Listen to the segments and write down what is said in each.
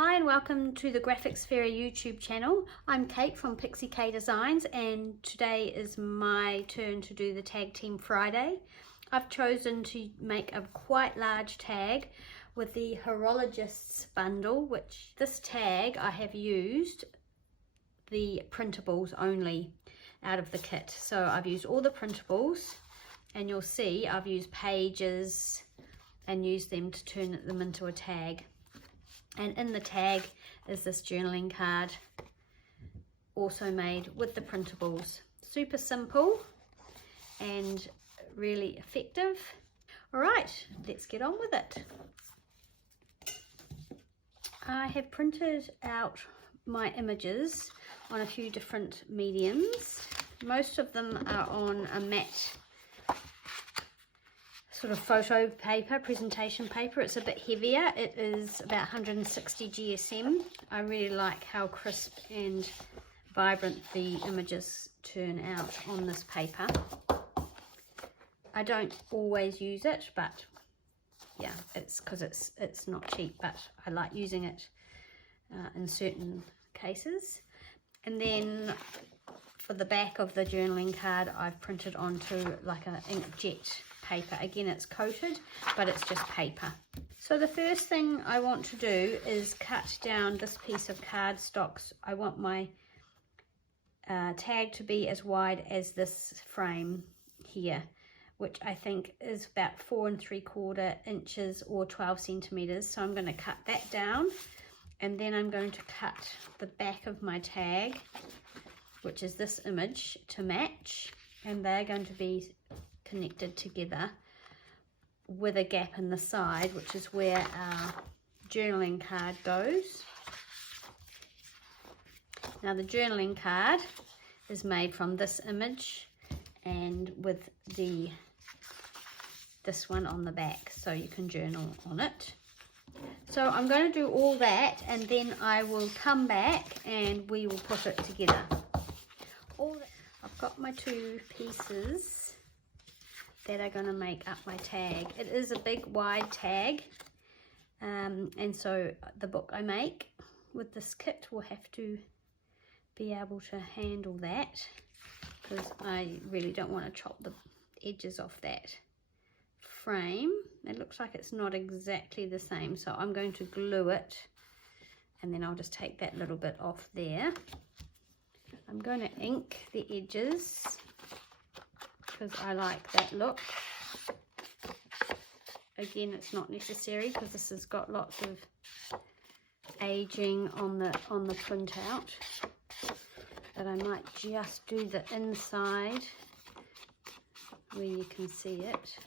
Hi and welcome to the Graphics Fairy YouTube channel. I'm Kate from Pixie K Designs and today is my turn to do the Tag Team Friday. I've chosen to make a quite large tag with the Horologist's bundle, which this tag I have used the printables only out of the kit. So I've used all the printables and you'll see I've used pages and used them to turn them into a tag. And in the tag is this journaling card, also made with the printables. Super simple and really effective. All right, let's get on with it. I have printed out my images on a few different mediums. Most of them are on a matte sort of photo paper, presentation paper. It's a bit heavier. It is about 160 GSM. I really like how crisp and vibrant the images turn out on this paper. I don't always use it, but yeah, it's because it's not cheap, but I like using it in certain cases. And then for the back of the journaling card, I've printed onto like an inkjet paper. Again, it's coated, but it's just paper. So the first thing I want to do is cut down this piece of cardstock. I want my tag to be as wide as this frame here, which I think is about 4 3/4 inches or 12 centimeters. So I'm going to cut that down, and then I'm going to cut the back of my tag, which is this image, to match, and they're going to be connected together with a gap in the side, which is where our journaling card goes. Now the journaling card is made from this image and with this one on the back, so you can journal on it. So I'm going to do all that and then I will come back and we will put it together. I've got my two pieces that are going to make up my tag. It is a big wide tag, and so the book I make with this kit will have to be able to handle that, because I really don't want to chop the edges off that frame. It looks like it's not exactly the same, so I'm going to glue it and then I'll just take that little bit off there. I'm going to ink the edges because I like that look. Again, it's not necessary because this has got lots of aging on the printout, but I might just do the inside where you can see it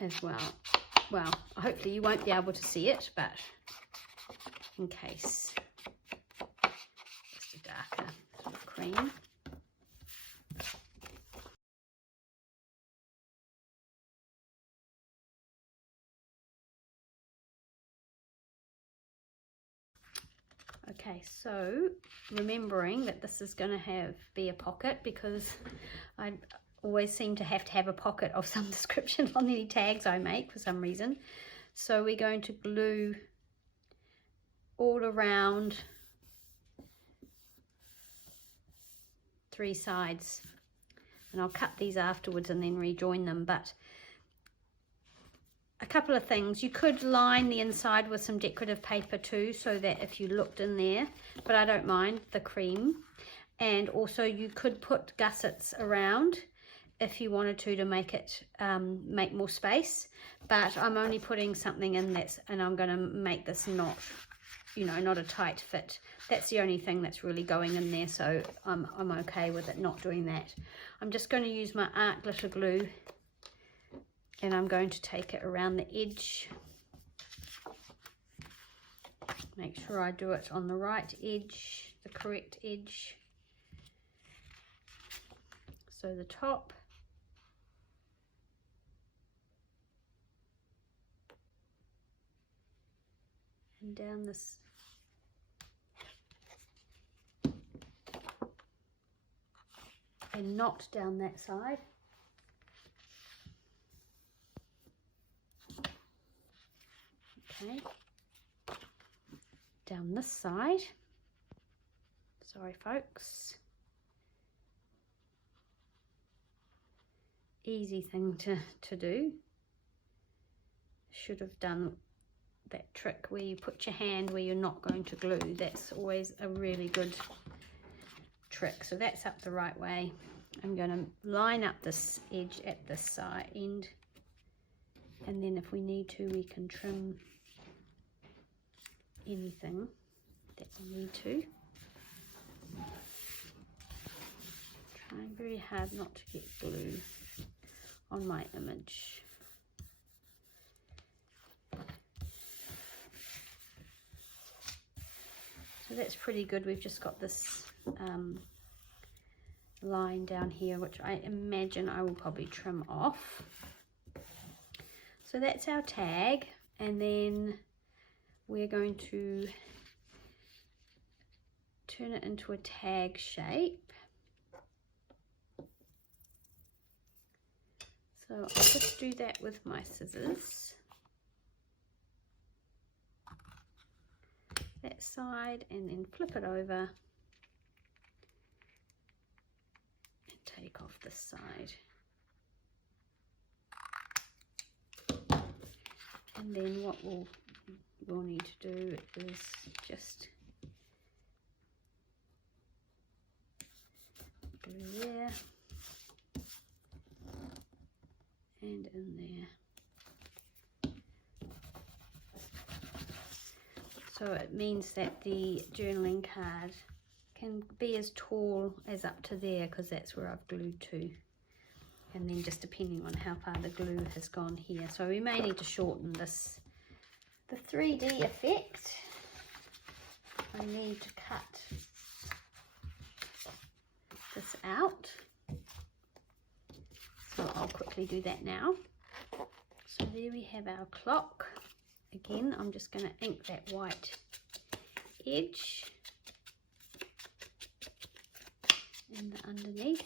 as well. Well, hopefully you won't be able to see it, but in case. Just a darker sort of cream. Okay, so remembering that this is going to be a pocket, because I always seem to have a pocket of some description on any tags I make for some reason. So we're going to glue all around 3 sides, and I'll cut these afterwards and then rejoin them. But a couple of things, you could line the inside with some decorative paper too, so that if you looked in there, but I don't mind the cream. And also you could put gussets around if you wanted to make it make more space, but I'm only putting something in and I'm going to make this not, you know, not a tight fit. That's the only thing that's really going in there, so I'm okay with it not doing that. I'm just going to use my art glitter glue and I'm going to take it around the edge. Make sure I do it on the right edge, the correct edge. So the top. And down this. And not down that side. Okay. down this side. Sorry folks. Easy thing to do. Should have done that trick where you put your hand where you're not going to glue. That's always a really good trick. So that's up the right way. I'm going to line up this edge at this side end, and then if we need to, we can trim anything that we need to. Trying very hard not to get glue on my image. So that's pretty good. We've just got this line down here, which I imagine I will probably trim off. So that's our tag, and then we're going to turn it into a tag shape. So I'll just do that with my scissors. That side, and then flip it over and take off this side. And then what we'll need to do is just glue there and in there. So it means that the journaling card can be as tall as up to there, because that's where I've glued to. And then just depending on how far the glue has gone here. So we may need to shorten this. The 3D effect, I need to cut this out. So I'll quickly do that now. So there we have our clock. Again, I'm just going to ink that white edge and the underneath.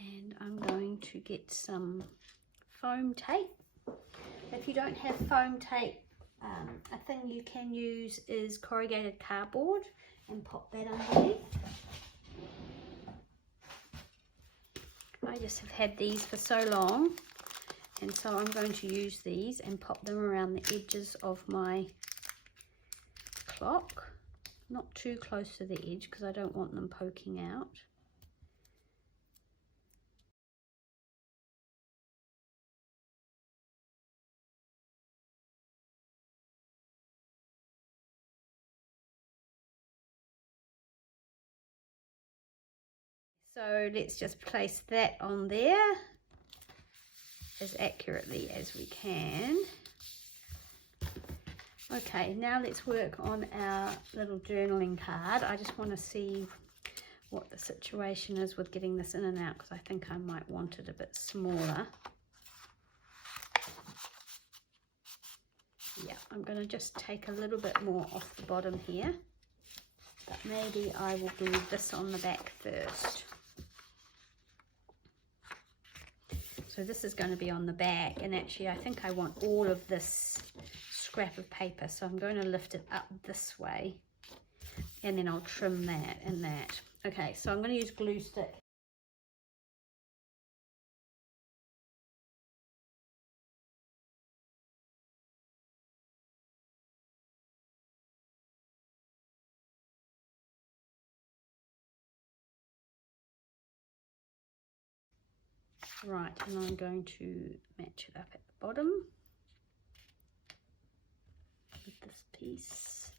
And I'm going to get some foam tape. If you don't have foam tape, a thing you can use is corrugated cardboard and pop that underneath. I just have had these for so long, and so I'm going to use these and pop them around the edges of my clock. Not too close to the edge because I don't want them poking out. So let's just place that on there as accurately as we can. Okay, now let's work on our little journaling card. I just want to see what the situation is with getting this in and out, because I think I might want it a bit smaller. Yeah, I'm going to just take a little bit more off the bottom here, but maybe I will glue this on the back first. So this is going to be on the back, and actually I think I want all of this scrap of paper, so I'm going to lift it up this way, and then I'll trim that and that. Okay, so I'm going to use glue stick. Right, and I'm going to match it up at the bottom with this piece.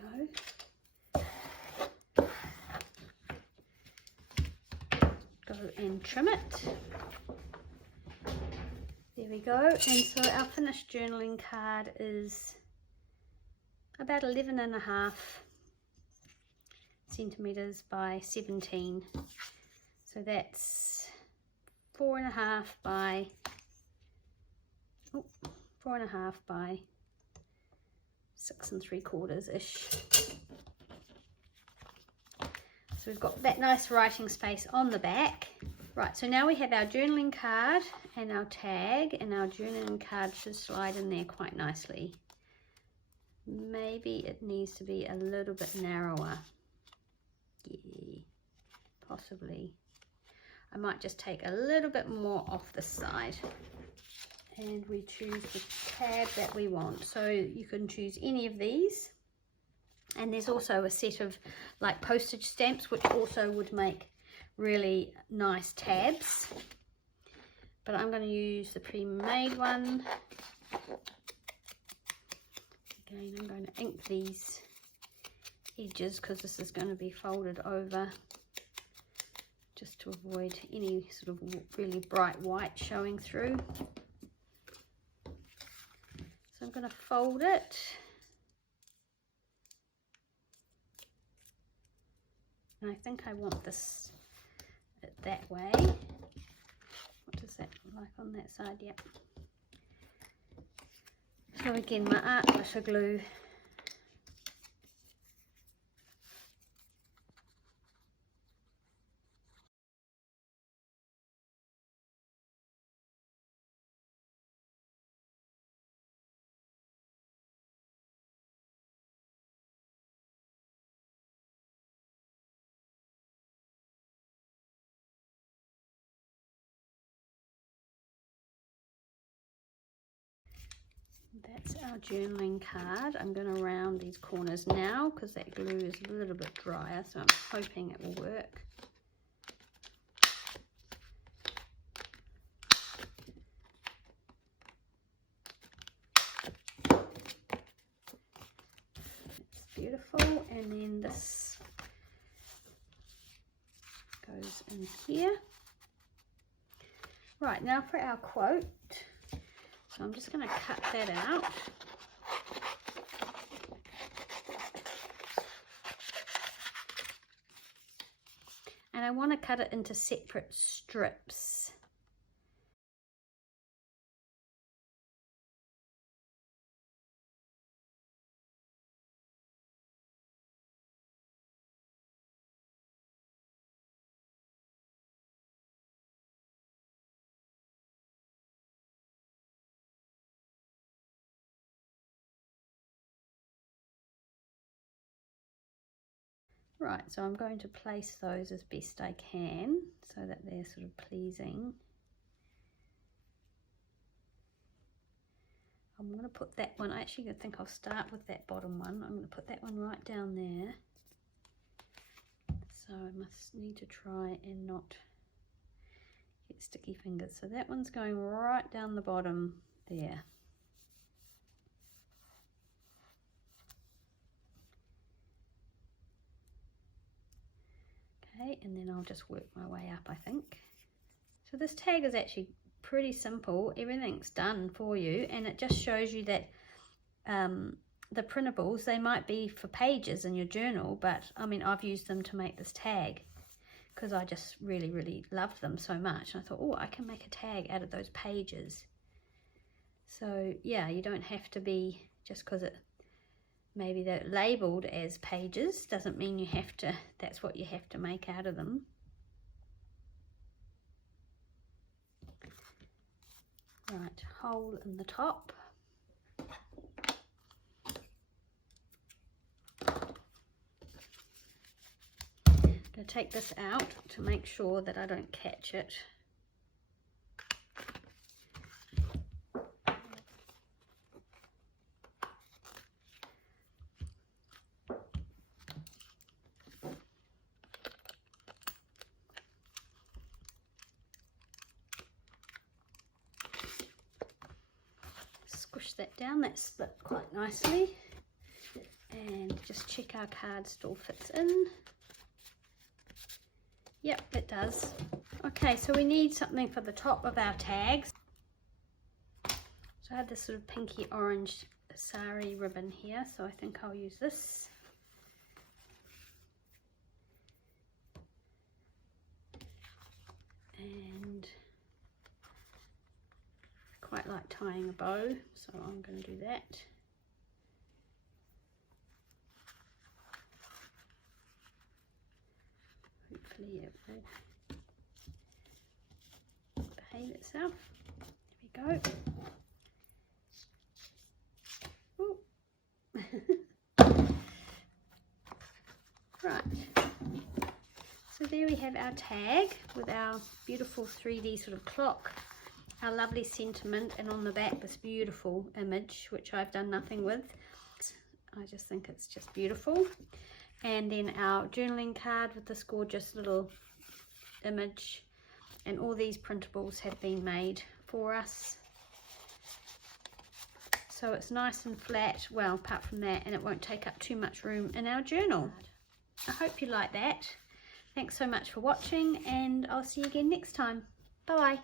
There we go. Go and trim it. There we go. And so our finished journaling card is about 11.5 centimeters by 17, so that's 4.5 by 6 3/4 ish. So we've got that nice writing space on the back. Right, so now we have our journaling card and our tag, and our journaling card should slide in there quite nicely. Maybe it needs to be a little bit narrower. Yeah, possibly. I might just take a little bit more off the side. And we choose the tab that we want. So you can choose any of these. And there's also a set of like postage stamps, which also would make really nice tabs. But I'm going to use the pre-made one. Again, I'm going to ink these edges because this is going to be folded over, just to avoid any sort of really bright white showing through. So I'm going to fold it. And I think I want this that way. What does that look like on that side? Yep. So again, my art glitter glue. That's our journaling card. I'm going to round these corners now because that glue is a little bit drier, so I'm hoping it will work. It's beautiful, and then this goes in here. Right, now for our quote. So I'm just going to cut that out. And I want to cut it into separate strips. Right, so I'm going to place those as best I can so that they're sort of pleasing. I'm going to put that one, I actually think I'll start with that bottom one. I'm going to put that one right down there. So I must need to try and not get sticky fingers. So that one's going right down the bottom there. Okay, and then I'll just work my way up, I think. So this tag is actually pretty simple. Everything's done for you, and it just shows you that the printables, they might be for pages in your journal, but I mean, I've used them to make this tag because I just really love them so much. And I thought, oh, I can make a tag out of those pages. So yeah, you don't have to be, just because it maybe they're labeled as pages doesn't mean you have to, that's what you have to make out of them. Right, hole in the top. I'm going to take this out to make sure that I don't catch it. Squish that down, that slipped quite nicely. And just check our card still fits in. Yep, it does. Okay, so we need something for the top of our tags. So I have this sort of pinky orange sari ribbon here, so I think I'll use this. And I quite like tying a bow, so I'm going to do that. Hopefully it will behave itself. There we go. Right, so there we have our tag with our beautiful 3D sort of clock, our lovely sentiment, and on the back this beautiful image which I've done nothing with. I just think it's just beautiful. And then our journaling card with this gorgeous little image, and all these printables have been made for us. So it's nice and flat, well, apart from that, and it won't take up too much room in our journal. I hope you like that. Thanks so much for watching, and I'll see you again next time. Bye-bye.